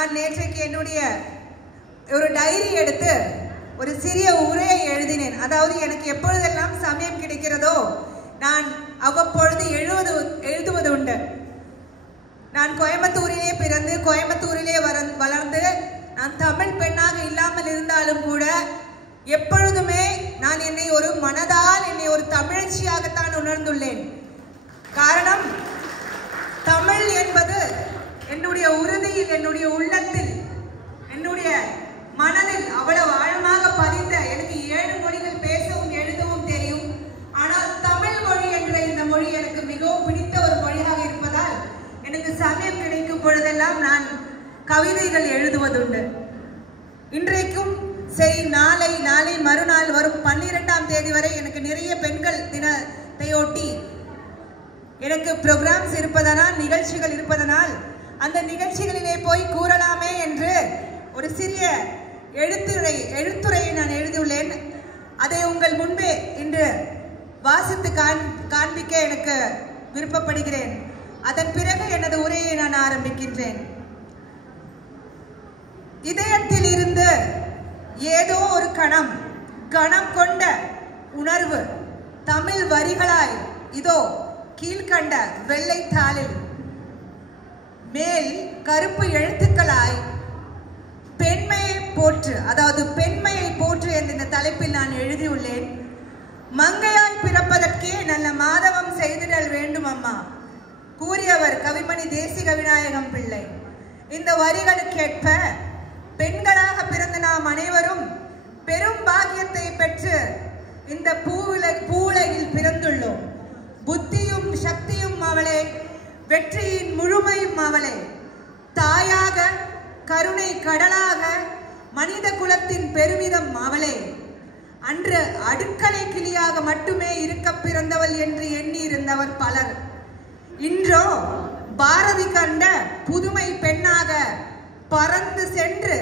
நான் நேற்றைக்கு என்னுடைய ஒரு டைரி எடுத்து ஒரு சிறிய உரையை எழுதினேன். அதாவது எனக்கு எப்பொழுதெல்லாம் சமயம் கிடைக்கிறதோ நான் அவ்வப்பொழுது எழுதுவது உண்டு. நான் கோயம்புத்தூரிலே பிறந்து கோயம்புத்தூரிலே வளர்ந்து நான் தமிழ் பெண்ணாக இல்லாமல் இருந்தாலும் கூட எப்பொழுதுமே நான் என்னை ஒரு மனதால் என்னை ஒரு தமிழச்சியாகத்தான் உணர்ந்துள்ளேன். காரணம், தமிழ் என்பது என்னுடைய உறுதியில், என்னுடைய உள்ளத்தில், என்னுடைய மனதில் அவ்வளவு ஆழமாக பதிந்த, எனக்கு 7 மொழிகள் பேசவும் எழுதவும் தெரியும். ஆனால் தமிழ் மொழி என்ற இந்த மொழி எனக்கு மிகவும் பிடித்த ஒரு மொழியாக இருப்பதால் எனக்கு சமயம் கிடைக்கும் பொழுதெல்லாம் நான் கவிதைகள் எழுதுவதுண்டு. இன்றைக்கும் சரி, நாளை மறுநாள் வரும் 12ஆம் தேதி வரை எனக்கு நிறைய பெண்கள் தினத்தையொட்டி எனக்கு ப்ரோக்ராம்ஸ் இருப்பதனால், நிகழ்ச்சிகள் இருப்பதனால் அந்த நிகழ்ச்சிகளிலே போய் கூறலாமே என்று ஒரு சிறிய எழுத்துரையை நான் எழுதியுள்ளேன். அதை உங்கள் முன்பே இன்று வாசித்து காண்பிக்க எனக்கு விருப்பப்படுகிறேன். அதன் பிறகு எனது உரையை நான் ஆரம்பிக்கின்றேன். இதயத்தில் இருந்து ஏதோ ஒரு கணம் கொண்ட உணர்வு தமிழ் வரிகளாய் இதோ கீழ்கண்ட வெள்ளை தாளில் மேல் கருப்பு எழுத்துக்களாய் பெண்மையை போற்று, அதாவது பெண்மையை போற்று என்ற இந்த தலைப்பில் நான் எழுதியுள்ளேன். மங்கையாய் பிறப்பதற்கே நல்ல மாதவம் செய்திடல் வேண்டும் அம்மா கூறியவர் கவிமணி தேசிக விநாயகம் பிள்ளை. இந்த வரிகளுக்கேற்ப பெண்களாக பிறந்த நாம் அனைவரும் பெரும் பாக்கியத்தை பெற்று இந்த பூவுலகில் பிறந்துள்ளோம். புத்தியும் சக்தியும் அவளே, வெற்றியின் முழுமையும் அவளே. தாயாக, கருணை கடலாக, மனித குலத்தின் பெருமிதம் அவளே. அன்று அடுக்கலை கிளியாக மட்டுமே இருக்க பிறந்தவள் என்று எண்ணி இருந்தவர் பலர். இன்றோ பாரதி கண்ட புதுமை பெண்ணாக பறந்து சென்று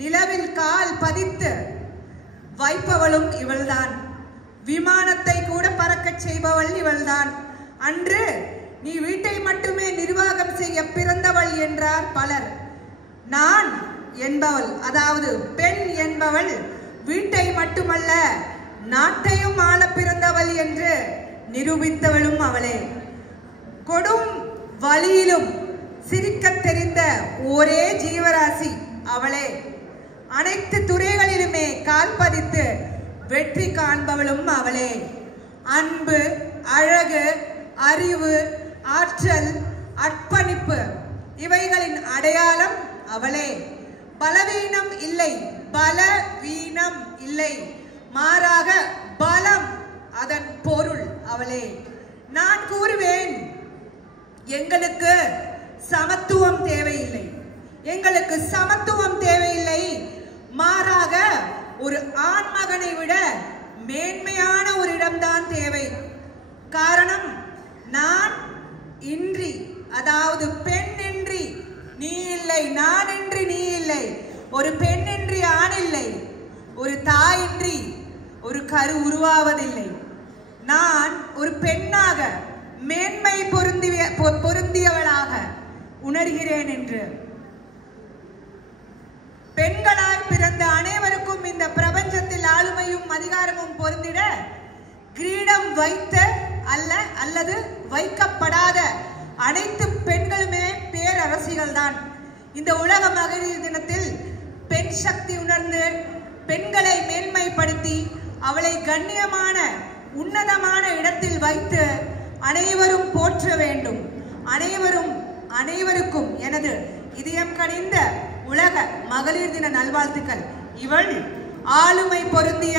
நிலவில் கால் பதித்து வைப்பவளும் இவள்தான். விமானத்தை கூட பறக்கச் செய்பவள் இவள்தான். அன்று நீ வீட்டை மட்டுமே நிர்வாகம் செய்ய பிறந்தவள் என்றார் பலர். நான் என்பவள், அதாவது பெண் என்பவள் வீட்டை மட்டுமல்ல நாட்டையும் ஆள பிறந்தவள் என்று நிரூபித்தவளும் அவளே. கொடும் வழியிலும் சிரிக்க தெரிந்த ஒரே ஜீவராசி அவளே. அனைத்து துறைகளிலுமே கால் பதித்து வெற்றி காண்பவளும் அவளே. அன்பு, அழகு, அறிவு, ஆற்றல், அர்ப்பணிப்பு இவைகளின் அடையாளம் அவளே. பலவீனம் இல்லை, பலவீனம் இல்லை, மாறாக பலம் அதன் பொருள் அவளே. நான் கூறுவேன், எங்களுக்கு சமத்துவம் தேவையில்லை, எங்களுக்கு சமத்துவம் தேவையில்லை, மாறாக ஒரு ஆண்மகனை விட மேன்மையான ஒரு இடம்தான் தேவை. காரணம், நான் இன்றி, அதாவது பெண்ணின்றி நீ இல்லை, நானின்றி நீ இல்லை, ஒரு பெண்ணின்றி ஆண் இல்லை, ஒரு தாயின்றி ஒரு கரு உருவாவதில்லை. நான் ஒரு பெண்ணாக மேன்மை பொருந்தியவளாக உணர்கிறேன் என்று. பெண்களாய் பிறந்த அனைவருக்கும் இந்த பிரபஞ்சத்தில் ஆளுமையும் அதிகாரமும் பொருந்திட கிரீடம் வைத்த அல்லது வைக்கப்படாத அனைத்து பெண்களுமே பேரரசிகள் தான். இந்த உலக மகளிர் தினத்தில் பெண் சக்தி உணர்ந்து பெண்களை மேன்மைப்படுத்தி அவளை கண்ணியமான உன்னதமான இடத்தில் வைத்து அனைவரும் போற்ற வேண்டும். அனைவருக்கும் எனது இதயம் கனிந்த உலக மகளிர் தின நல்வாழ்த்துக்கள். இவள் ஆளுமை பொருந்திய,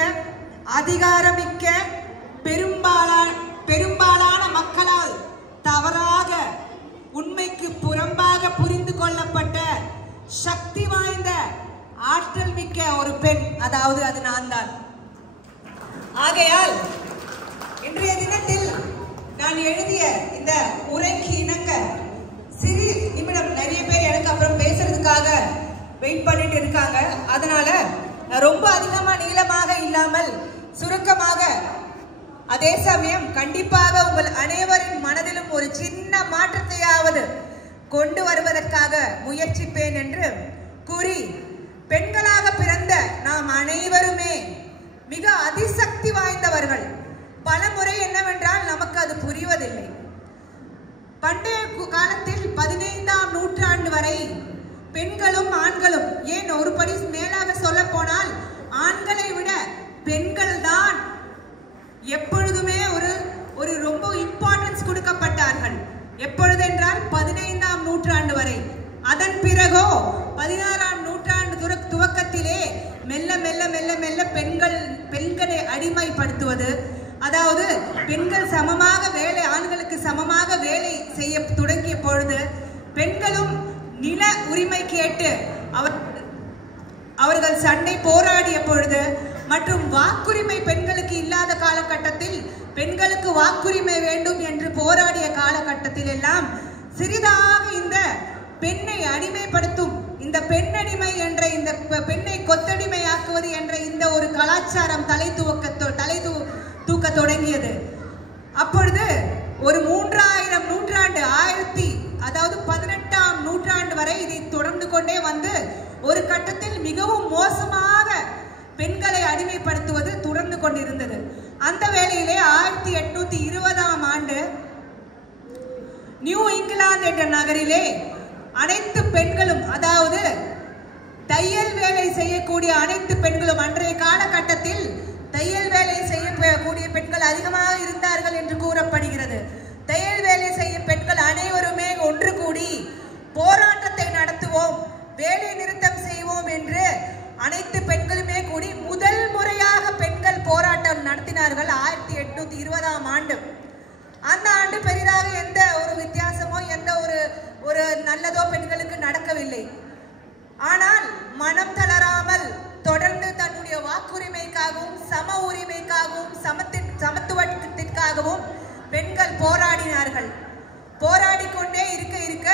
அதிகாரமிக்க, பெரும்பாலான மக்களால் தவறாக, உண்மைக்கு புறம்பாக புரிந்து கொள்ளப்பட்ட சக்தி வாய்ந்த, ஆற்றல் மிக்க ஒரு பெண், அதாவது அது நான் தான். ஆகையால் இன்றைய தினத்தில் நான் எழுதிய இந்த உரைக்கு இணங்க சிறு நிமிடம் நிறைய பேர் எனக்கு அப்புறம் பேசுறதுக்காக வெயிட் பண்ணிட்டு இருக்காங்க. அதனால ரொம்ப அதிகமா நீளமாக இல்லாமல் சுருக்கமாக, அதே சமயம் கண்டிப்பாக உங்கள் அனைவரின் மனதிலும் ஒரு சின்ன மாற்றத்தையாவது கொண்டு வருவதற்காக முயற்சிப்பேன் என்று கூறி, பெண்களாக பிறந்த நாம் அனைவருமே மிக அதிசக்தி வாய்ந்தவர்கள். பல முறை என்னவென்றால் நமக்கு அது புரிவதில்லை. பண்டைய காலத்தில் 15ஆம் நூற்றாண்டு வரை பெண்களும் ஆண்களும், ஏன் ஒரு படி மேலாக சொல்ல போனால் ஆண்களை விட பெண்கள் தான் எப்பொழுதுமே ஒரு ரொம்ப இம்பார்ட்டன்ஸ் கொடுக்கப்பட்டார்கள். எப்பொழுதென்றால் 15ஆம் நூற்றாண்டு வரை. அதன் பிறகோ 16ஆம் நூற்றாண்டு துவக்கத்திலே மெல்ல மெல்ல மெல்ல மெல்ல பெண்களை அடிமைப்படுத்துவது, அதாவது பெண்கள் சமமாக வேலை, ஆண்களுக்கு சமமாக வேலை செய்ய தொடங்கிய பொழுது பெண்களும் நில உரிமை கேட்டு அவர்கள் சண்டை போராடிய பொழுது, மற்றும் வாக்குரிமை பெண்களுக்கு இல்லாத காலகட்டத்தில் பெண்களுக்கு வாக்குரிமை வேண்டும் என்று போராடிய காலகட்டத்தில் எல்லாம் சிறிதாக இந்த பெண்ணை அடிமைப்படுத்தும், இந்த பெண்ணடிமை என்ற, இந்த பெண்ணை கொத்தடிமையாக்குவது என்ற இந்த ஒரு கலாச்சாரம் தலை தூக்க தொடங்கியது. அப்பொழுது ஒரு 3000 நூற்றாண்டு, அதாவது 18ஆம் நூற்றாண்டு வரை இதை தொடர்ந்து கொண்டே வந்து ஒரு கட்டத்தில் மிகவும் மோசமாக பெண்களை அடிமைப்படுத்துவது தொடர்ந்து கொண்டிருந்தது. அந்த வேளையிலே 1820ஆம் ஆண்டு நியூ இங்கிலாந்து என்ற நகரிலே அனைத்து பெண்களும், அதாவது தையல் வேலை செய்யக்கூடிய அனைத்து பெண்களும், அன்றைய காலகட்டத்தில் தையல் வேலை செய்யக்கூடிய பெண்கள் அதிகமாக இருந்தார்கள் என்று கூறப்படுகிறது. தையல் வேலை செய்ய பெண்கள் அனைவருமே ஒன்று கூடி போராட்டத்தை நடத்துவோம், வேலை நிறுத்தம் செய்வோம் என்று அனைத்து பெண்களுமே கூடி முதல் முறையாக பெண்கள் போராட்டம் நடத்தினார்கள் 1820ஆம் ஆண்டு. அந்த ஆண்டு பெரிதாக எந்த ஒரு வித்தியாசமோ எந்த ஒரு நல்லதோ பெண்களுக்கு நடக்கவில்லை. ஆனால் மனம் தளராமல் தொடர்ந்து தன்னுடைய வாக்குரிமைக்காகவும் சம உரிமைக்காகவும் சமத்துவத்திற்காகவும் பெண்கள் போராடினார்கள். போராடி கொண்டே இருக்க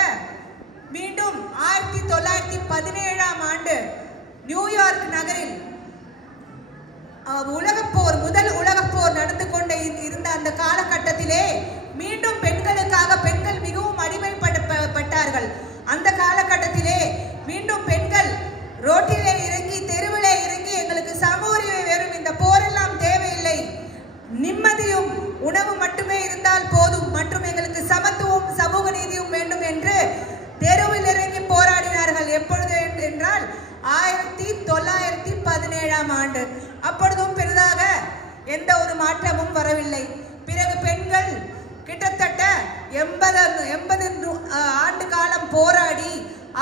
மீண்டும் 1917ஆம் ஆண்டு நியூயார்க் நகரில் முதல் உலகப்போர் நடந்து கொண்டே இருந்த அந்த காலகட்டத்திலே மீண்டும் பெண்களுக்காக பெண்கள் மிகவும் அடிமைப்பட்டார்கள். அந்த காலகட்டத்திலே மீண்டும் பெண்கள் ரோட்டிலே இறங்கி, தெருவிலே இறங்கி, எங்களுக்கு சம உரிமை வேணும், இந்த போரெல்லாம் தேவையில்லை, நிம்மதியும் உணவு மட்டுமே இருந்தால் போதும், மற்றும் எங்களுக்கு சமத்துவம் சமூக நீதியும் வேண்டும் என்று தெருவில் இறங்கி போராடினார்கள். எப்பொழுது என்றால் 1917ஆம் ஆண்டு. அப்பொழுதும் பெரிதாக எந்த ஒரு மாற்றமும் வரவில்லை. பிறகு பெண்கள் கிட்டத்தட்ட 80 ஆண்டு காலம் போராடி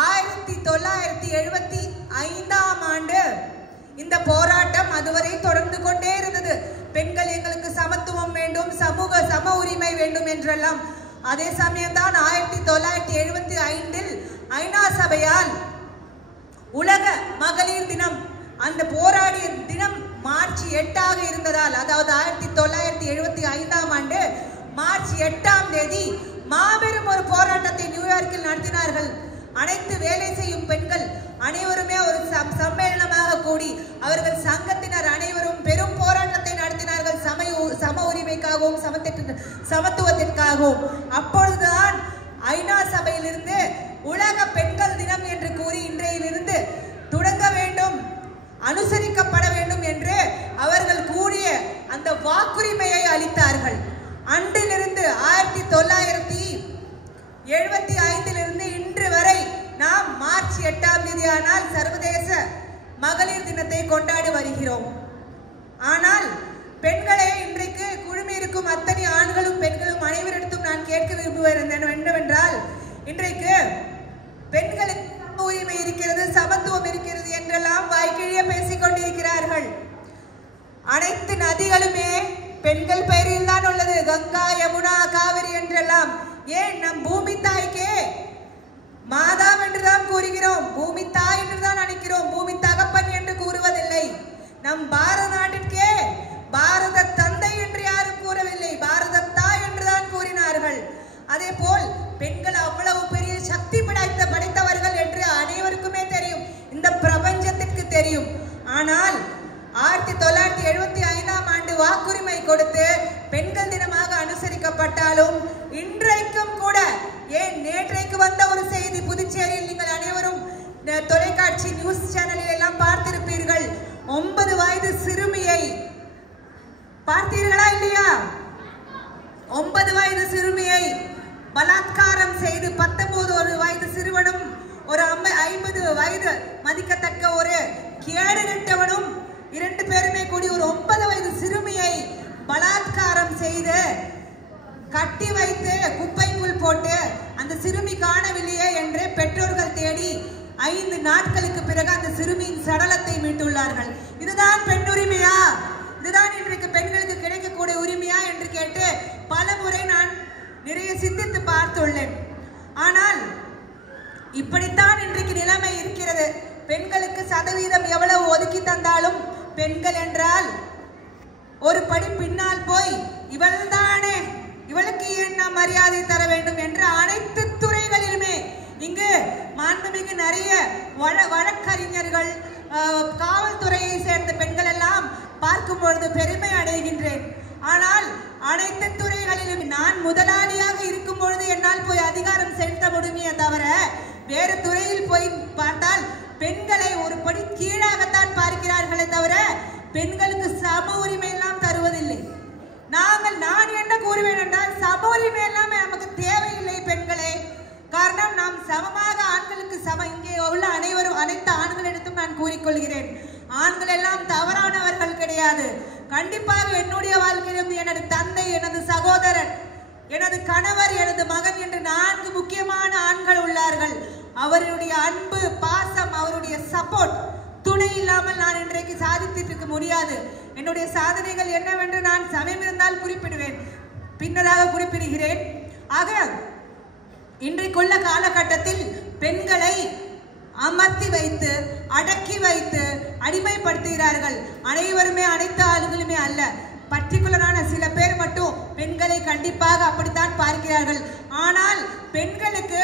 1975ஆம் ஆண்டு இந்த போராட்டம் அதுவரை தொடர்ந்து கொண்டே இருந்தது. பெண்கள் எங்களுக்கு சமத்துவம் வேண்டும், சம உரிமை வேண்டும் என்றெல்லாம். அதே சமயம்தான் 1975இல் ஐநா சபையால் உலக மகளிர் தினம், அந்த போராடிய தினம் மார்ச் 8ஆக இருந்ததால், அதாவது 1975ஆம் ஆண்டு மார்ச் 8ஆம் தேதி மாபெரும் ஒரு போராட்டத்தை நியூயார்க்கில் நடத்தினார்கள். அனைத்து வேலை செய்யும் பெண்கள் அனைவருமே ஒரு சம்மேளனமாக கூடி அவர்கள் சங்கத்தினர் அனைவரும் பெரும் போராட்டத்தை நடத்தினார்கள், சம உரிமைக்காகவும் சமத்துவத்திற்காகவும். அப்பொழுதுதான் ஐநா சபையிலிருந்து உலக பெண்கள் தினம் என்று கூறி இன்றையிலிருந்து தொடங்க வேண்டும், அனுசரிக்கப்பட வேண்டும் என்று அவர்கள் கூடிய அந்த வாக்குரிமையை அளித்தார்கள். அன்றிலிருந்து 1975இலிருந்து இன்று வரை நாம் மார்ச் 8ஆம் தேதியானால் சர்வதேச மகளிர் தினத்தை கொண்டாடி வருகிறோம். ஆனால் பெண்களே, இன்றைக்கு குழுமி இருக்கும் அத்தனை ஆண்களும் பெண்களும் அனைவரிடத்தும் நான் கேட்க விரும்புவது என்னவென்றால், இன்றைக்கு பெண்களுக்கு சம உரிமை இருக்கிறது, சமத்துவம் இருக்கிறது என்றெல்லாம் வாய்க்கிழிய பேசிக் கொண்டிருக்கிறார்கள். அனைத்து நதிகளுமே பெண்கள் பெயரில் தான் உள்ளது, கங்கா, யமுனா, காவிரி என்றெல்லாம். ஏன் நம் பூமி தாய்க்கே மாதா என்றுதான் கூறுகிறோம், பூமி தாய் என்றுதான் அழைக்கிறோம், பூமி தகப்பன் என்று கூறுவதில்லை. நம் பாரத நாட்டிற்கே பாரத தந்தை என்று யாரும் கூறவில்லை, பாரத தாய் என்றுதான் கூறினார்கள். அதே போல் பெண்கள் அவ்வளவு பெரிய சக்தி படைத்தவர்கள் என்று அனைவருக்குமே தெரியும், இந்த பிரபஞ்சத்திற்கு தெரியும். ஆனால் 1975ஆம் ஆண்டு வாக்குரிமை கொடுத்து பெண்கள் தினமாக அனுசரிக்கப்பட்டாலும் இன்றைக்கும் கூட, ஏன் நேற்றைக்கு வந்த ஒரு தொலைக்காட்சி நியூஸ் சேனலில் எல்லாம் பார்த்திருப்பீர்கள். 9 வயது சிறுமியை பார்த்தீர்களா இல்லையா? 9 வயது சிறுமியை பலாத்காரம் செய்து 19 வயது சிறுவனும் ஒரு 50 வயது மதிக்கத்தக்க ஒரு கேடுகட்டவனும் 2 பேருமே கூடி ஒரு 9 வயது சிறுமியை பலாத்காரம் செய்து கட்டி வைத்து குப்பைக்குள் போட்டு அந்த சிறுமி காணவில்லையே என்று பெற்றோர்கள் தேடி 5 நாட்களுக்கு பிறகு அந்த சிறுமியின் சடலத்தை மீட்டுள்ளார்கள். இதுதான் பெண் உரிமையா? இதுதான் இன்றைக்கு பெண்களுக்கு கிடைக்கக்கூடிய உரிமையா என்று கேட்டு பல முறை நான் நிறைய சிந்தித்து பார்த்துள்ளேன். ஆனால் இப்படித்தான் இன்றைக்கு நிலைமை இருக்கிறது. பெண்களுக்கு சதவீதம் எவ்வளவு ஒதுக்கி தந்தாலும் பெண்கள் என்றால் ஒரு படி பின்னால் போய் இவள் தானே, இவளுக்கு என்ன மரியாதை தர வேண்டும் என்று அனைத்து துறைகளிலுமே இங்கு மாண்புமிகு நிறைய வழக்கறிஞர்கள், காவல்துறையை சேர்ந்த பெண்கள் எல்லாம் பார்க்கும் பொழுது பெருமை அடைகின்றேன். ஆனால் அனைத்து துறைகளிலும் நான் முதலாளியாக இருக்கும் பொழுது என்னால் போய் அதிகாரம் செலுத்த முடியுமே தவிர வேறு துறையில் போய் பார்த்தால் பெண்களை ஒரு படி கீழாகத்தான் பார்க்கிறார்களே தவிர பெண்களுக்கு சம உரிமை எல்லாம் தருவதில்லை. நான் என்ன கூறுவேன் என்றால் சம உரிமை எல்லாம் நமக்கு தேவையில்லை பெண்களே. காரணம் நாம் சமமாக ஆண்களுக்கு இங்கே உள்ள அனைத்து ஆண்களிடத்தும் நான் கூறிக்கொள்கிறேன். ஆண்கள் எல்லாம் தவறானவர்கள் கிடையாது. கண்டிப்பாக என்னுடைய வாழ்க்கையிலும் எனது தந்தை, எனது சகோதரன், எனது கணவர், எனது மகன் என்று 4 முக்கியமான ஆண்கள் உள்ளார்கள். அவருடைய அன்பு, பாசம், அவருடைய சப்போர்ட், துணை இல்லாமல் நான் இன்றைக்கு சாதித்துட்டு இருக்க முடியாது. என்னுடைய சாதனைகள் என்னவென்று நான் சமயம் இருந்தால் குறிப்பிடுவேன், பின்னதாக குறிப்பிடுகிறேன். ஆக இன்றைக்குள்ள காலகட்டத்தில் பெண்களை அமர்த்தி வைத்து அடக்கி வைத்து அடிமைப்படுத்துகிறார்கள். அனைவருமே, அனைத்து ஆளுகளுமே அல்ல, பர்டிகுலரான சில பேர் மட்டும் பெண்களை கண்டிப்பாக அப்படித்தான் பார்க்கிறார்கள். ஆனால் பெண்களுக்கு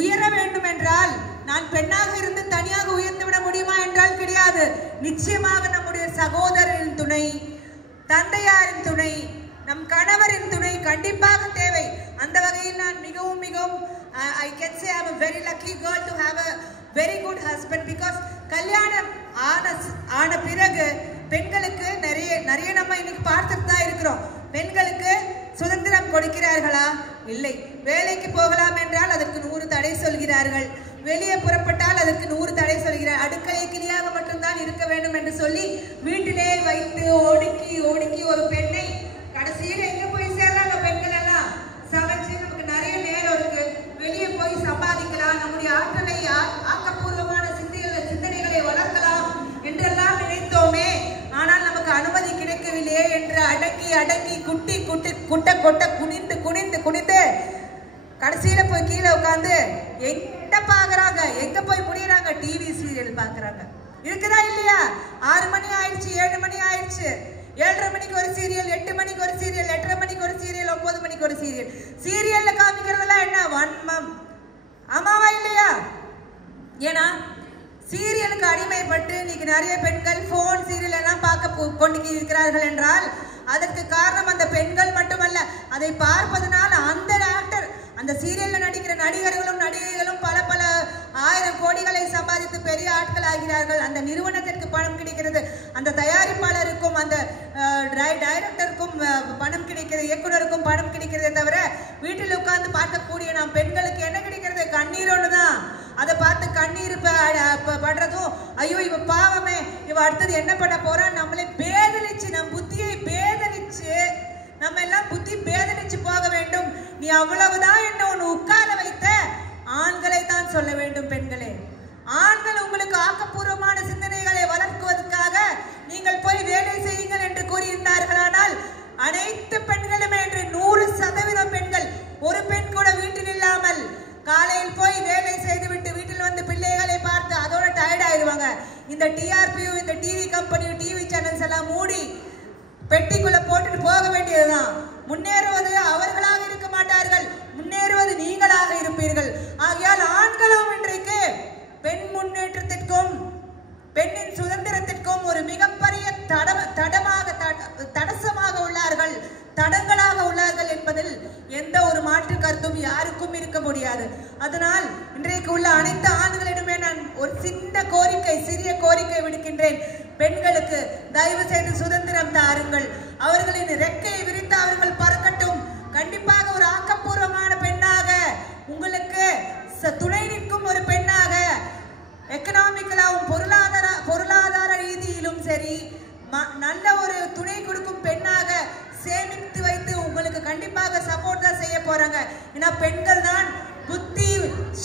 உயர வேண்டும் என்றால் நான் பெண்ணாக இருந்து தனியாக உயர்ந்து விட முடியுமா என்றால் கிடையாது. நிச்சயமாக நம்முடைய சகோதரரின் துணை, தந்தையாரின் துணை, நம் கணவரின் துணை கண்டிப்பாக தேவை. அந்த வகையில் நான் மிகவும் I can say I'm a very lucky girl to have a very good husband because கல்யாணம் ஆன பிறகு பெண்களுக்கு நிறைய நம்ம இன்னைக்கு பார்த்துட்டு தான் இருக்கிறோம். பெண்களுக்கு சுதந்திரம் கொடுக்கிறார்களா? இல்லை. வேலைக்கு போகலாம் என்றால் அதற்கு 100 தடை சொல்கிறார்கள். வெளியே புறப்பட்டால் அதற்கு 100 தடை சொல்கிறார். அடுக்களை கிளியாக மட்டும்தான் இருக்க வேண்டும் என்று சொல்லி வீட்டிலே வைத்து ஒடுக்கி ஒரு பெண்ணை கடைசியில் எங்க போய் சேர்றாங்க பெண்கள் எல்லாம்? சமைச்சு நமக்கு நிறைய நேரம் இருக்கு, வெளியே போய் சம்பாதிக்கலாம், நம்முடைய ஆற்றலை ஆக்கப்பூர்வமான சிந்தனைகளை வளர்க்கலாம் என்றெல்லாம் நினைத்தோமே. ஆனால் நமக்கு அனுமதி கிடைக்கவில்லையே என்று அடக்கி குட்ட குனிந்து கடைசியில போய் கீழே உட்காந்து எங்க பாக்குறாங்க, எங்க போய் முடியறாங்க? டிவி சீரியல் பாக்குறாங்க. இருக்குதா இல்லையா? 6 மணி ஆயிடுச்சு, 7 மணி ஆயிடுச்சு, 7:30 மணிக்கு ஒரு சீரியல், 8 மணிக்கு ஒரு சீரியல், 8:30 மணிக்கு ஒரு சீரியல், 9 மணிக்கு ஒரு சீரியல். சீரியல்ல காமிக்கிறதெல்லாம் என்ன? வன்மம். ஆமாவா இல்லையா? ஏன்னா சீரியலுக்கு அடிமைப்பட்டு இன்னைக்கு நிறைய பெண்கள் போன் சீரியல் எல்லாம் பார்க்க கொண்டு இருக்கிறார்கள் என்றால் அதற்கு காரணம் அந்த பெண்கள் மட்டுமல்ல, அதை பார்ப்பதனால் அந்த ஆக்டர், அந்த சீரியல்ல நடிக்கிற நடிகர்களும் பல 1000 கோடிகளை சம்பாதித்து பெரிய ஆட்கள் ஆகிறார்கள். அந்த நிறுவனத்திற்கு பணம் கிடைக்கிறது, அந்த தயாரிப்பாளருக்கும் அந்த டைரக்டருக்கும் பணம் கிடைக்கிறது, இயக்குனருக்கும் பணம் கிடைக்கிறதே தவிர வீட்டில் உட்கார்ந்து பார்க்கக்கூடிய நாம் பெண்களுக்கு என்ன கிடைக்கிறது? கண்ணீர் ஒண்ணுதான். அதை பார்த்து கண்ணீர் படுறதும், ஐயோ இவ பாவமே, இவ அடுத்தது என்ன பண்ண போறான், நம்மளை பேதலிச்சு, நம் புத்தியை பேதலிச்சு, நம்ம எல்லாம் புத்தி பேதலிச்சு போக வேண்டும். நீ அவ்வளவுதான் என்ன ஒண்ணு உட்கார வைத்த ஆண்களை தான் சொல்ல வேண்டும். பெண்களே, ஆண்கள் உங்களுக்கு ஆக்கப்பூர்வமான சிந்தனைகளை வளர்க்குவதற்காக நீங்கள் போய் வேலை செய்யுங்கள் என்று கூறியிருந்தார்களானால் அனைத்து பெண்களுமே என்று 100% பெண்கள், ஒரு பெண் கூட வீட்டில் இல்லாமல் காலையில் போய் வேலை செய்துவிட்டு வீட்டில் வந்து பிள்ளைகளை பார்த்து அதோட டயர்ட் ஆயிடுவாங்க. இந்த டிஆர்பியும் இந்த டிவி கம்பெனியும் டிவி சேனல்ஸ் எல்லாம் மூடி பெட்டிக்குள்ள போட்டுட்டு போக வேண்டியதுதான். முன்னேறுவது அவர்களாக இருக்க மாட்டார்கள், முன்னேறுவது நீங்களாக இருப்பீர்கள். ஆகையால் ஆண்களும் இன்றைக்கு பெண் முன்னேற்றத்திற்கும் பெண்ணின் சுதந்திரத்திற்கும் ஒரு மிகப்பெரிய தடசமாக உள்ளார்கள், தடங்களாக உள்ளார்கள் என்பதில் எந்த ஒரு மாற்று கருத்தும் யாருக்கும் இருக்க முடியாது. அதனால் அதனால் இன்றைக்கு உள்ள அனைத்து ஆண்களிடமே நான் ஒரு சிறிய கோரிக்கை விடுக்கின்றேன். பெண்களுக்கு தயவு செய்து சுதந்திரம் தாருங்கள். அவர்களின் ரெக்கையை விரித்து அவர்கள் பறக்கட்டும். கண்டிப்பாக ஒரு ஆக்கப்பூர்வமான பெண்ணாக, உங்களுக்கு துணை நிற்கும் ஒரு பெண்ணாக, எக்கனாமிக்கலாவும் பொருளாதார ரீதியிலும் சரி நல்ல ஒரு துணை கொடுக்கும் பெண்ணாக சேமித்து வைத்து உங்களுக்கு கண்டிப்பாக சப்போர்ட் தான் செய்ய போறாங்க. ஏன்னா பெண்கள் தான் புத்தி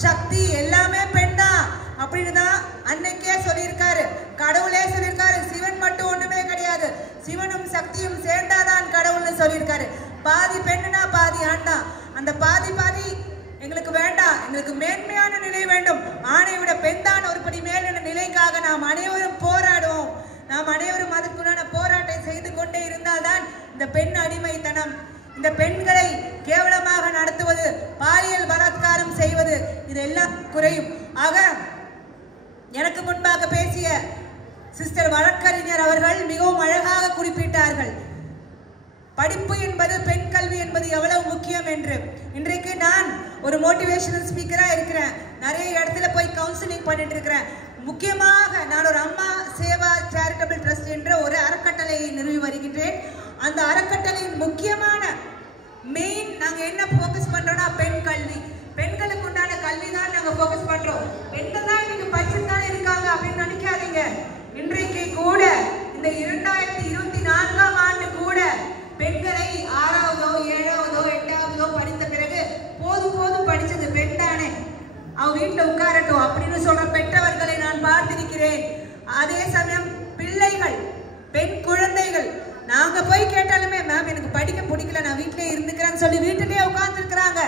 சக்தி எல்லாமே பெண் தான் அப்படின்னு தான் அன்னைக்கே சொல்லியிருக்காரு. கடவுளே சொல்லியிருக்காரு, சிவன் மட்டும் ஒண்ணுமே கிடையாது, சிவனும் சக்தியும் சேர்ந்தாதான் கடவுள்னு சொல்லியிருக்காரு. பாதி பெண்ணுனா பாதி ஆண் தான். அந்த பாதி எங்களுக்கு வேண்டாம். எங்களுக்கு மேன்மையான நிலை வேண்டும். ஆணை விட பெண் தான் ஒரு படி மேல் என்ற நிலைக்காக நாம் அனைவரும் போராடுவோம். நாம் அனைவரும் அதற்குண்டான போராட்டம் செய்து கொண்டே இருந்தால்தான் இந்த பெண் அடிமைத்தனம், இந்த பெண்களை கேவலமாக நடத்துவது, பாலியல் பலாத்காரம் செய்வது இதெல்லாம் குறையும். ஆக எனக்கு முன்பாக பேசிய சிஸ்டர் வழக்கறிஞர் அவர்கள் மிகவும் அழகாக குறிப்பிட்டார்கள். படிப்பு என்பது, பெண் கல்வி என்பது எவ்வளவு முக்கியம் என்று. இன்றைக்கு நான் ஒரு மோட்டிவேஷனல் ஸ்பீக்கரா இருக்கிறேன். நிறைய இடத்துல போய் கவுன்சிலிங் பண்ணிட்டு இருக்கிறேன். முக்கியமாக நான் ஒரு அம்மா சேவா சேரிட்டபிள் ட்ரஸ்ட் என்ற ஒரு அறக்கட்டளையை நிறுவி வருகின்றேன். அந்த அறக்கட்டளையின் முக்கியமான மெயின் நாங்க என்ன போக்கஸ் பண்றோம்னா பெண் கல்வி. பெண்களுக்கு உண்டான கல்வி தான் நாங்க போக்கஸ் பண்றோம். பெண்கள் தான் இன்னைக்கு படிச்சுட்டு தான் இருக்காங்க அப்படின்னு நினைக்காதீங்க. இன்றைக்கு கூட இந்த 2024ஆம் ஆண்டு கூட பெண்களை 6வதோ 7வதோ 8வதோ படித்த பிறகு போதும் படிச்சது பெண் தானே, அவ வீட்டுல உட்காரட்டும் அப்படின்னு சொல்ற பெற்றவர்களை நான் பார்த்திருக்கிறேன். அதே சமயம் பிள்ளைகள், பெண் குழந்தைகள் நாங்க போய் கேட்டாலுமே மேம் எனக்கு படிக்க பிடிக்கல, நான் வீட்டிலே இருந்துக்கிறேன்னு சொல்லி வீட்டிலேயே உட்கார்ந்து இருக்கிறாங்க.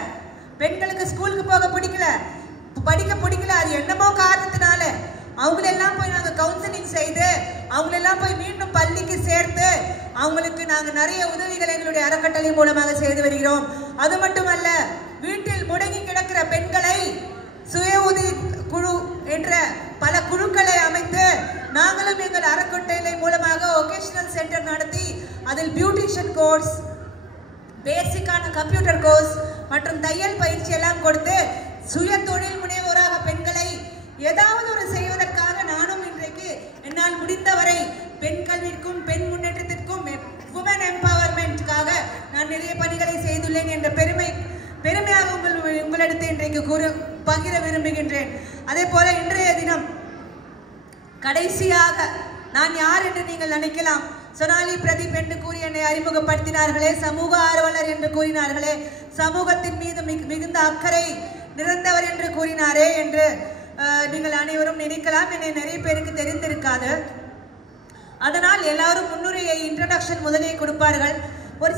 பெண்களுக்கு ஸ்கூலுக்கு போக பிடிக்கல, படிக்க பிடிக்கல, அது என்னமோ காரணத்தினால அவங்களெல்லாம் போய் நாங்கள் கவுன்சிலிங் செய்து அவங்களெல்லாம் போய் மீண்டும் பள்ளிக்கு சேர்த்து அவங்களுக்கு நாங்கள் நிறைய உதவிகள் எங்களுடைய அறக்கட்டளை மூலமாக செய்து வருகிறோம். அது மட்டுமல்ல, வீட்டில் முடங்கி கிடக்கிற பெண்களை சுய உதவி குழு என்ற பல குழுக்களை அமைத்து நாங்களும் எங்கள் அறக்கட்டளை மூலமாக ஒகேஷனல் சென்டர் நடத்தி அதில் பியூட்டிஷியன் கோர்ஸ், பேசிக்கான கம்ப்யூட்டர் கோர்ஸ் மற்றும் தையல் பயிற்சி எல்லாம் கொடுத்து சுய தொழில் முனைவோராக பெண்களை ஏதாவது ஒரு செய்வதற்காக நானும் இன்றைக்கு என்னால் முடிந்தவரை பெண் கல்விக்கும் பெண் முன்னேற்றத்திற்கும் உமன் எம்பவர்மெண்ட்காக நான் நிறைய பணிகளை செய்துள்ளேன் என்ற பெருமையாக உங்களிடத்தை இன்றைக்கு பகிர விரும்புகின்றேன். அதே போல இன்றைய தினம் கடைசியாக நான் யார் என்று நீங்கள் நினைக்கலாம். சொனாலி பிரதீப் என்று கூறி என்னை அறிமுகப்படுத்தினார்களே, சமூக ஆர்வலர் என்று கூறினார்களே, சமூகத்தின் மீது மிகுந்த அக்கறை நிறைந்தவர் என்று கூறினாரே என்று நீங்கள் அனைவரும் நினைக்கலாம். என்னை நிறைய பேருக்கு தெரிந்திருக்காது. அதனால் எல்லாரும் முன்னுரையை இன்ட்ரோடக்ஷன் முதலே கொடுப்பார்கள். ஒரு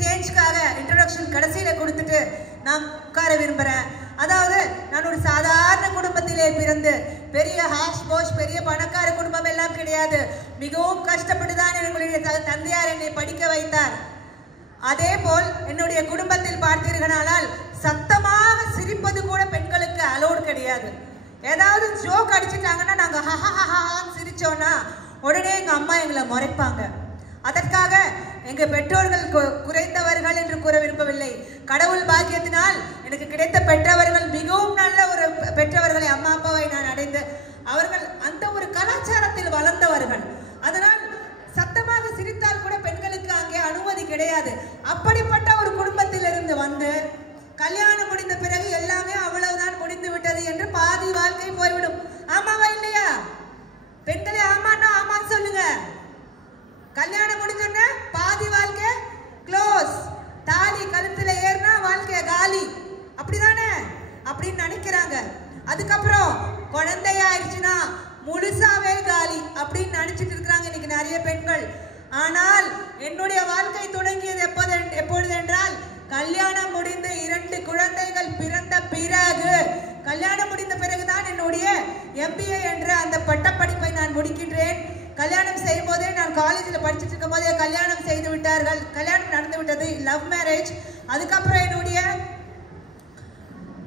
சேஞ்ச்காக இன்ட்ரோடக்ஷன் கடைசியில கொடுத்துட்டு நான் உட்கார விரும்புகிறேன். அதாவது நான் ஒரு சாதாரண குடும்பத்திலே பிறந்து, பெரிய ஹாஷ் போஷ் பெரிய பணக்கார குடும்பம் எல்லாம் கிடையாது. மிகவும் கஷ்டப்பட்டுதான் என்னுடைய தந்தையார் என்னை படிக்க வைத்தார். அதே போல் என்னுடைய குடும்பத்தில் பார்த்தீர்களானால் சத்தமாக சிரிப்பது கூட பெண்களுக்கு அலோடு கிடையாது. ஏதாவது ஜோக் அடிச்சுட்டாங்கன்னா நாங்கள் ஹஹஹஹான்னு சிரிச்சோன்னா உடனே எங்கள் அம்மா எங்களை முறைப்பாங்க. அதற்காக எங்கள் பெற்றோர்கள் குறைந்தவர்கள் என்று கூற விரும்பவில்லை. கடவுள் பாக்கியத்தினால் எனக்கு கிடைத்த பெற்றவர்கள் மிகவும் நல்ல ஒரு பெற்றவர்களை, அம்மா அப்பாவை நான் அடைந்து அவர்கள் அந்த ஒரு கலாச்சாரத்தில் வளர்ந்தவர்கள். அதனால் சத்தமாக சிரித்தால் கூட பெண்களுக்கு அங்கே அனுமதி கிடையாது. அப்படிப்பட்ட ஒரு குடும்பத்திலிருந்து வந்து கல்யாணம் முடிந்த பிறகு எல்லாமே அவ்வளவுதான் முடிந்து விட்டது என்று பாதி வாழ்க்கை போய்விடும். ஆமாவா இல்லையா? பெண்களே ஆமான்னா ஆமான்னு சொல்லுங்க. கல்யாணம் முடிஞ்சோன்னா பாதி வாழ்க்கை க்ளோஸ், தாலி கழுத்துல ஏறினா வாழ்க்கை காலி, அப்படிதானே அப்படின்னு நினைக்கிறாங்க. அதுக்கப்புறம் குழந்தையாயிருச்சுன்னா முழுசாவே காலி அப்படின்னு நினைச்சிட்டு இருக்கிறாங்க இன்னைக்கு நிறைய பெண்கள். ஆனால் என்னுடைய வாழ்க்கை தொடங்கியது எப்பொழுது என்றால், கல்யாணம் முடிந்து 2 குழந்தைகள் பிறந்த பிறகு, கல்யாணம் முடிந்த பிறகுதான் என்னுடைய MBA என்ற அந்த பட்டப்படிப்பை நான் முடிக்கின்றேன். கல்யாணம் செய்யும் போதே, நான் காலேஜில் படிச்சுட்டு இருக்கும் போதே கல்யாணம் செய்து விட்டார்கள். கல்யாணம் நடந்து விட்டது, லவ் மேரேஜ். அதுக்கப்புறம் என்னுடைய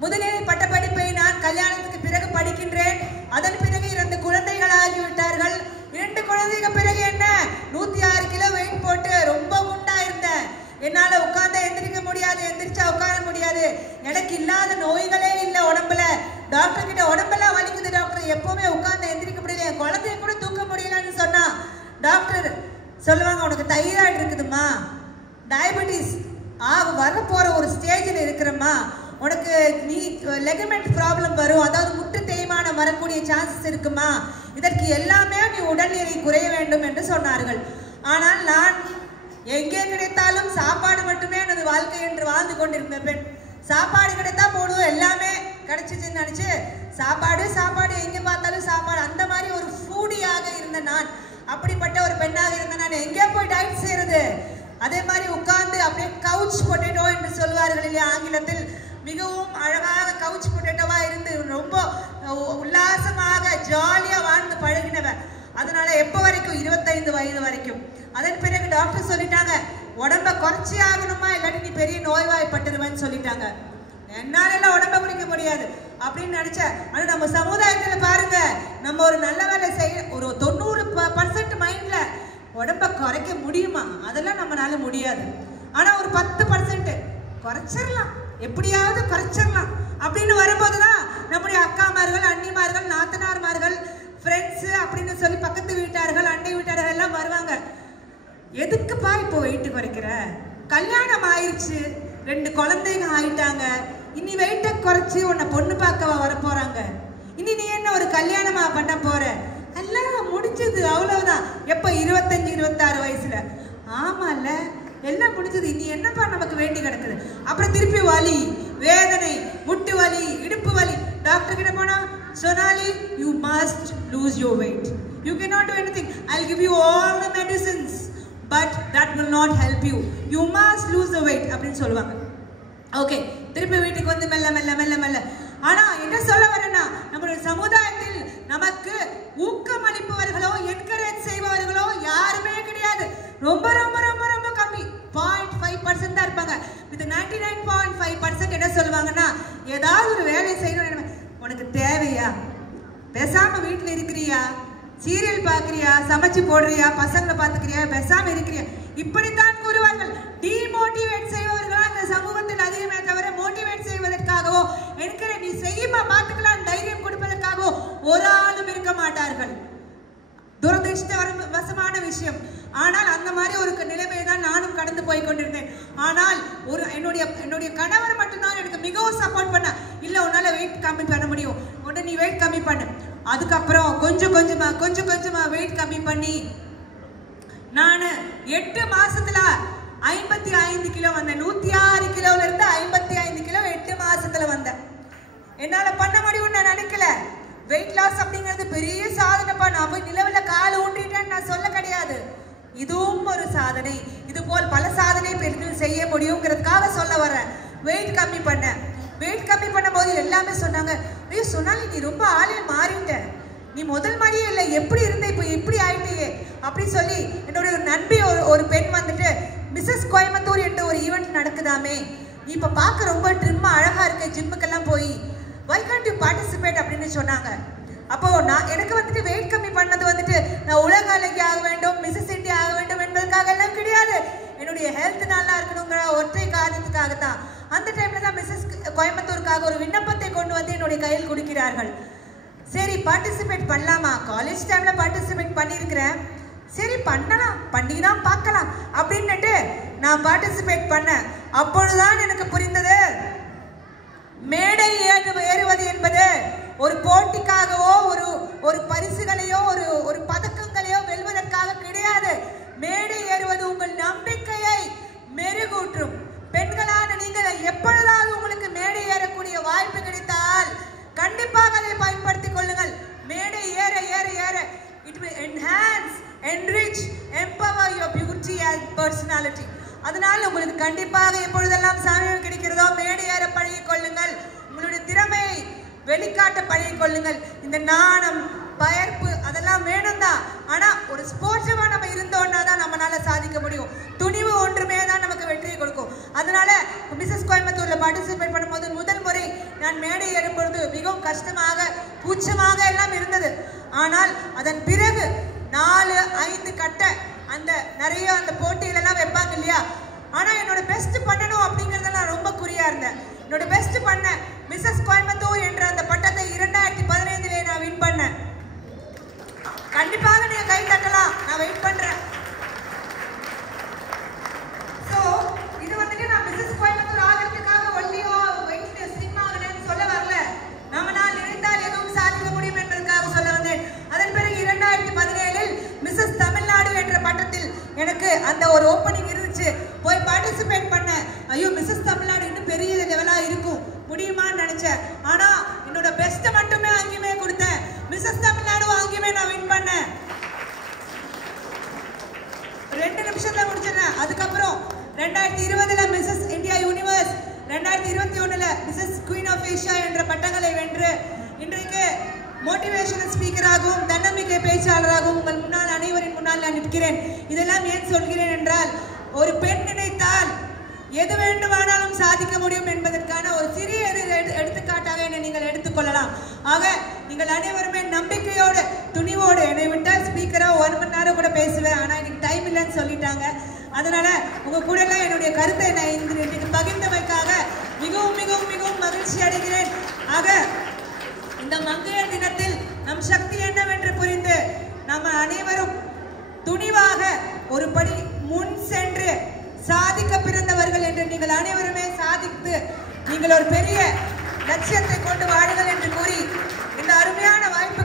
முதுநிலை பட்டப்படிப்பை நான் கல்யாணத்துக்கு பிறகு படிக்கின்றேன். அதன் பிறகு 2 குழந்தைகள் ஆகிவிட்டார்கள். 2 குழந்தைகள் பிறகு என்ன, 106 கிலோ வெயிட் போட்டு ரொம்ப குண்டா இருந்தேன். என்னால உட்கார்ந்தா எந்திரிக்க முடியாது, எந்திரிச்சா உட்கார முடியாது. எனக்கு இல்லாத நோய்களே இல்லை உடம்புல. டாக்டர் கிட்ட உடம்பெல்லாம் வலிக்குது டாக்டர், எப்பவுமே உட்கார்ந்து எந்திரிக்க முடியல, என் குழந்தைய கூட தூக்க முடியலன்னு சொன்னா டாக்டர் சொல்லுவாங்க, உனக்கு தைராய்டு இருக்குதுமா, டயபெட்டிஸ் வரப்போற ஒரு ஸ்டேஜில் இருக்கிறம்மா, உனக்கு நீ லெகமெண்ட் ப்ராப்ளம் வரும், அதாவது முட்டு தேய்மானம் வரக்கூடிய சான்சஸ் இருக்குமா, இதற்கு எல்லாமே நீ உடல் எடை குறைய வேண்டும் என்று சொன்னார்கள். ஆனால் நான் எங்கே கிடைத்தாலும் சாப்பாடு மட்டுமே எனது வாழ்க்கை என்று வாழ்ந்து கொண்டிருந்த பெண். சாப்பாடு கிடைத்தா போடுவோம், எல்லாமே கிடைச்சிச்சுன்னு நினைச்சு சாப்பாடு சாப்பாடு எங்கே பார்த்தாலும் சாப்பாடு, அந்த மாதிரி ஒரு ஃபூடியாக இருந்த நான், அப்படிப்பட்ட ஒரு பெண்ணாக இருந்த நான் எங்கே போய் டயட் செய்யறது? அதே மாதிரி உட்கார்ந்து அப்படியே கவுச் பொட்டேட்டோ என்று சொல்வார்கள் இல்லையா ஆங்கிலத்தில், மிகவும் அழகாக கவுச் பொட்டேட்டோவா இருந்து ரொம்ப உல்லாசமாக ஜாலியா வாழ்ந்து பழகினவன். அதனால எப்ப வரைக்கும் 25 வயது வரைக்கும். அதன் பிறகு டாக்டர் சொல்லிட்டாங்க, உடம்ப குறைச்சி ஆகணுமா, இல்லாட்டி நீ பெரிய நோய்வாய்ப்பட்டுருவேன்னு சொல்லிட்டாங்க. என்னால உடம்ப குறைக்க முடியாது அப்படின்னு நினைச்சேன். ஆனா நம்ம சமுதாயத்துல பாருங்க, நம்ம ஒரு நல்ல வேலை செய்ய ஒரு 90% மைண்ட்ல உடம்ப குறைக்க முடியுமா, அதெல்லாம் நம்மளால முடியாது. ஆனா ஒரு 10% குறைச்சிடலாம், எப்படியாவது குறைச்சிடலாம் அப்படின்னு வரும்போதுதான் நம்முடைய அக்காமார்கள், அண்ணிமார்கள், நாத்தனார்மார்கள், ஃப்ரெண்ட்ஸ் அப்படின்னு சொல்லி பக்கத்து வீட்டார்கள், அண்டை வீட்டார்கள் எல்லாம் வருவாங்க. எதுக்குப்பா இப்போ வெயிட் குறைக்கிற, கல்யாணம் ஆயிடுச்சு, 2 குழந்தைங்க ஆயிட்டாங்க, இனி வெயிட்டை குறைச்சி உன்னை பொண்ணு பார்க்கவா வர போறாங்க, இனி நீ என்ன ஒரு கல்யாணமா பண்ண போற, எல்லாம் முடிஞ்சது அவ்வளவுதான். எப்ப 25 26 வயசுல, ஆமால எல்லாம் முடிஞ்சது, இனி என்னப்பா நமக்கு வேண்டி கிடக்குது. அப்புறம் திருப்பி வலி, வேதனை, முட்டு வலி, இடுப்பு வலி. டாக்டர் கிட்ட போனா, Sonali, you must lose your weight. You cannot do anything. I'll give you all the medicines, but that will not help you. You must lose the weight அப்படின்னு சொல்லுவாங்க. ஓகே, திருப்பி வீட்டுக்கு வந்து மெல்ல மெல்ல மெல்ல மெல்ல. ஆனா என்ன சொல்ல வரேன்னா, நம்மளுடைய சமுதாயத்தில் நமக்கு ஊக்கம் அளிப்பவர்களோ என்கரேஜ் செய்பவர்களோ யாருமே கிடையாது. ரொம்ப ரொம்ப ரொம்ப ரொம்ப கம்மி, 0.5% தான் இருப்பாங்க. இது 99.5% என்ன சொல்லுவாங்கன்னா, ஏதாவது ஒரு வேலை செய்யணும், உனக்கு தேவையா, பேசாம வீட்டுல இருக்கிறியா, சீரியல் பாக்குறியா, சமைச்சு போடுறியா, பசங்களை பாத்துக்கிறியா, பேசாம இருக்கிறியா, இப்படித்தான் கூறுவார்கள். டிமோட்டிவேட் செய்பவர்களா இந்த சமூகத்தில் அதிகமே தவிர மோட்டிவேட் செய்வதற்காகவோ என்கரேஜ் நீ செய்யுமா பாத்துக்கலாம் தைரியம் கொடுப்பதற்காகவோ ஒரு ஆளும் இருக்க மாட்டார்கள். துரதிர்ஷ்டவசமான விஷயம். ஆனால் அந்த மாதிரி ஒரு நிலைமையை தான் நானும் கடந்து போய் கொண்டிருந்தேன். ஆனால் ஒரு என்னுடைய கணவர் மட்டும்தான் எனக்கு மிகவும் சப்போர்ட் பண்ண, இல்ல உன்னால வெயிட் கம்மி பண்ண முடியும், உடனே நீ வெயிட் கம்மி பண்ணு. அதுக்கப்புறம் கொஞ்சம் கொஞ்சமா வெயிட் கம்மி பண்ணி நான் 8 மாசத்துல 55 கிலோ வந்தேன். 106 கிலோல இருந்து 55 கிலோ 8 மாசத்துல வந்தேன். என்னால பண்ண முடியும்னு நான் நினைக்கல. வெயிட் லாஸ் அப்படிங்கிறது பெரிய சாதனைப்பா. நான் போய் நிலவுல கால் ஊன்றிட்டேன்னு நான் சொல்ல கிடையாது. இதுவும் ஒரு சாதனை. இது போல் பல சாதனை பெண்கள் செய்ய முடியுங்கிறதுக்காக சொல்ல வரேன். வெயிட் கம்மி பண்ணேன். வெயிட் கம்மி பண்ணும் போது எல்லாமே சொன்னாங்க, ஐயோ சொன்னாலே நீ ரொம்ப ஆளே மாறிட்ட, நீ முதல் மாதிரியே இல்லை, எப்படி இருந்த இப்போ எப்படி ஆயிட்டே அப்படி சொல்லி என்னுடைய ஒரு நண்பி ஒரு பெண் வந்துட்டு, மிஸ்ஸஸ் கோயம்புத்தூர் என்ற ஒரு ஈவெண்ட் நடக்குதாமே, நீ இப்போ பார்க்க ரொம்ப ட்ரிம்மா அழகா இருக்க, ஜிம்முக்கெல்லாம் போய் why can't you participate அப்படின்னு சொன்னாங்க. அப்போ எனக்கு வந்துட்டு வெயிட் கம்மி பண்ணது வந்துட்டு நான் உலக அழகி ஆக வேண்டும், மிஸ்ஸஸ் இந்தியா ஆக வேண்டும் என்பதற்காக எல்லாம் கிடையாது. என்னுடைய ஹெல்த் நல்லா இருக்கணுங்கிற ஒற்றை காரணத்துக்காக தான். அந்த டைம்ல தான் மிஸ்ஸஸ் கோயம்புத்தூருக்காக ஒரு விண்ணப்பத்தை கொண்டு வந்து என்னுடைய கையில் கொடுக்கிறார்கள். சரி பார்ட்டிசிபேட் பண்ணலாமா, காலேஜ் டைம்ல பார்ட்டிசிபேட் பண்ணியிருக்கிறேன், சரி பண்ணலாம், பண்ணிதான் பார்க்கலாம் அப்படின்னுட்டு நான் பார்ட்டிசிபேட் பண்ணேன். அப்பொழுதுதான் எனக்கு புரிந்தது, மேடை ஏறுவது என்பது ஒரு போட்டிக்காகவோ ஒரு பரிசுகளையோ ஒரு பதக்கங்களையோ வெல்வதற்காக கிடையாது. மேடை ஏறுவது உங்கள் நம்பிக்கையை மெருகூற்றும். பெண்களான நீங்கள் எப்பொழுதாவது உங்களுக்கு மேடை ஏறக்கூடிய வாய்ப்பு கிடைத்தால் கண்டிப்பாக அதை பயன்படுத்திக் கொள்ளுங்கள். மேடை ஏற ஏற ஏற it will enhance, enrich, empower your beauty and personality. அதனால உங்களுக்கு கண்டிப்பாக எப்பொழுதெல்லாம் சமயம் கிடைக்கிறதோ மேடை ஏற பழகிக் கொள்ளுங்கள். உங்களுடைய திறமையை வெளிக்காட்ட பழகிக் கொள்ளுங்கள். இந்த நாணம் பயர்ப்பு அதெல்லாம் வேணும் தான். ஆனா ஒரு ஸ்போர்ட்ஸா நம்ம இருந்தோம்னா தான் நம்மளால சாதிக்க முடியும். துணிவு ஒன்றுமே தான் நமக்கு வெற்றியை கொடுக்கும். அதனால மிஸ்ஸஸ் கோயம்புத்தூர்ல பார்ட்டிசிபேட் பண்ணும்போது முதல் முறை நான் மேடை ஏறும் பொழுது மிகவும் கஷ்டமாக கூச்சமாக எல்லாம் இருந்தது. ஆனால் அதன் பிறகு 4-5 கட்ட அந்த நிறைய அந்த போட்டிகள் எல்லாம் வைப்பாங்க இல்லையா, ஆனா என்னோட பெஸ்ட் பண்ணணும் அப்படிங்கறத நான் ரொம்ப குறியா இருந்தேன். என்னோட பெஸ்ட் பண்ணேன். மிஸ்ஸஸ் கோயம்புத்தூர் என்ற அந்த பட்டத்தை 2015 நான் வின் பண்ணேன். கண்டிப்பாக நீங்க கை தட்டலாம். நான் வெயிட் பண்றேன். சோ இது வந்துட்டு நான் மிஸ்ஸஸ் கோயம்புத்தூர் ஆகிறதுக்காக ஒல்லியோ வெயிட் ஸ்லிம் ஆகணும்னு சொல்ல வரல. நம்மளால் நினைத்தால் எதுவும் சாதிக்க முடியும் என்பதற்காக சொல்ல வந்தேன். அதன் பிறகு 2017 மிஸ்ஸஸ் தமிழ்நாடு என்ற பட்டத்தில் எனக்கு அந்த ஒரு ஓப்பனிங் இருந்துச்சு. போய் பார்ட்டிசிபேட் பண்ணேன். ஐயோ மிஸ்ஸஸ் தமிழ்நாடு இன்னும் பெரிய லெவலா இருக்கும் முடியுமான்னு நினைச்சேன். ஆனா என்னோட பெஸ்ட் மட்டுமே அங்கேயுமே கொடுத்தேன். மிஸ்ஸஸ் தமிழ்நாடு அங்கேயுமே நான் வின் பண்ணேன். 2 நிமிஷத்துல முடிச்சிட்டேன். அதுக்கப்புறம் 2020 Mrs India Universe, 2021 Mrs Queen of Asia என்ற பட்டங்களை வென்று இன்றைக்கு மோட்டிவேஷனல் ஸ்பீக்கராகவும் தன்னம்பிக்கை பேச்சாளராகவும் உங்கள் முன்னால் அனைவரின் முன்னால் நான் நிற்கிறேன். இதெல்லாம் ஏன் சொல்கிறேன் என்றால், ஒரு பெண் நினைத்தால் எது வேண்டுமானாலும் சாதிக்க முடியும் என்பதற்கான ஒரு சிறிய எடுத்துக்காட்டாக என்னை நீங்கள் எடுத்துக்கொள்ளலாம். ஆக நீங்கள் அனைவருமே நம்பிக்கையோடு துணிவோடு, என்னை விட்டால் ஸ்பீக்கரா 1 மணி நேரம் கூட பேசுவேன். ஆனா எனக்கு டைம் இல்லைன்னு சொல்லிட்டாங்க. அதனால உங்க கூட எல்லாம் என்னுடைய கருத்தை நான் இன்றைக்கு பகிர்ந்தமைக்காக மிகவும் மிகவும் மிகவும் மகிழ்ச்சி அடைகிறேன். ஆக இந்த மங்கையர் தினத்தில் நம் சக்தி என்னவென்று புரிந்து நம்ம அனைவரும் துணிவாக ஒரு படி முன் சென்று சாதிக்க பிறந்தவர்கள் என்று நீங்கள் அனைவருமே சாதித்து நீங்கள் ஒரு பெரிய லட்சியத்தை கொண்டு வாழுங்கள் என்று கூறி இந்த அருமையான வாய்ப்பு